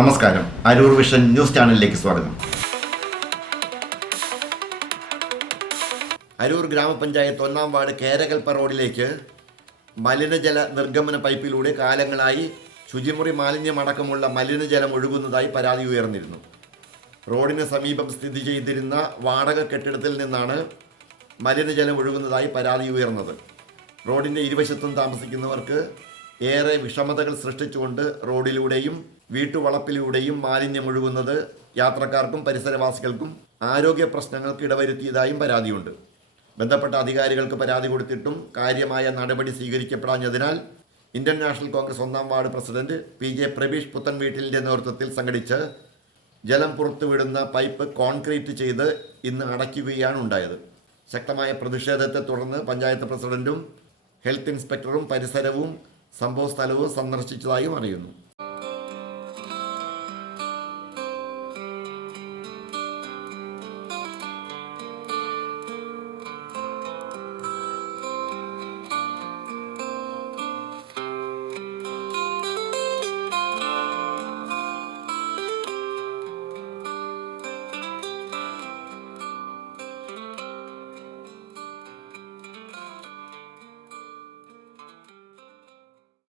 നമസ്കാരം. Aroor vision news ചാനലിലേക്ക് സ്വാഗതം. അരൂർ ഗ്രാമപഞ്ചായത്ത് 1-ാം വാർഡ് കേരകൽപ്പ റോഡിലേക്ക് മലിനജല നിർഗമന പൈപ്പിലൂടെ കാലങ്ങളായി ശുചിമുറി മാലിന്യമടക്കമുള്ള മലിനജലം ഒഴുകുന്നതായി പരാതി ഉയർന്നിരുന്നു. റോഡിന് സമീപം സ്ഥിതി ചെയ്തിരുന്ന വാടക കെട്ടിടത്തിൽ നിന്നാണ് മലിനജലം ഒഴുകുന്നതായി പരാതി ഉയർന്നത്. റോഡിൻ്റെ ഇരുവശത്തും താമസിക്കുന്നവർക്ക് ഏറെ വിഷമതകൾ സൃഷ്ടിച്ചുകൊണ്ട് റോഡിലൂടെയും വീട്ടുവളപ്പിലൂടെയും മാലിന്യം ഒഴുകുന്നത് യാത്രക്കാർക്കും പരിസരവാസികൾക്കും ആരോഗ്യ പ്രശ്നങ്ങൾക്ക് ഇടവരുത്തിയതായും പരാതിയുണ്ട്. ബന്ധപ്പെട്ട അധികാരികൾക്ക് പരാതി കൊടുത്തിട്ടും കാര്യമായ നടപടി സ്വീകരിക്കപ്പെടാഞ്ഞതിനാൽ ഇന്ത്യൻ നാഷണൽ കോൺഗ്രസ് 1-ാം വാർഡ് പ്രസിഡന്റ് PJ പ്രബീഷ് പുത്തൻവീട്ടിലിൻ്റെ നേതൃത്വത്തിൽ സംഘടിച്ച് ജലം പുറത്തുവിടുന്ന പൈപ്പ് കോൺക്രീറ്റ് ചെയ്ത് ഇന്ന് അടയ്ക്കുകയാണ് ഉണ്ടായത്. ശക്തമായ പ്രതിഷേധത്തെ തുടർന്ന് പഞ്ചായത്ത് പ്രസിഡന്റും ഹെൽത്ത് ഇൻസ്പെക്ടറും പരിസരവും സംഭവസ്ഥലവും സന്ദർശിച്ചതായും അറിയുന്നു.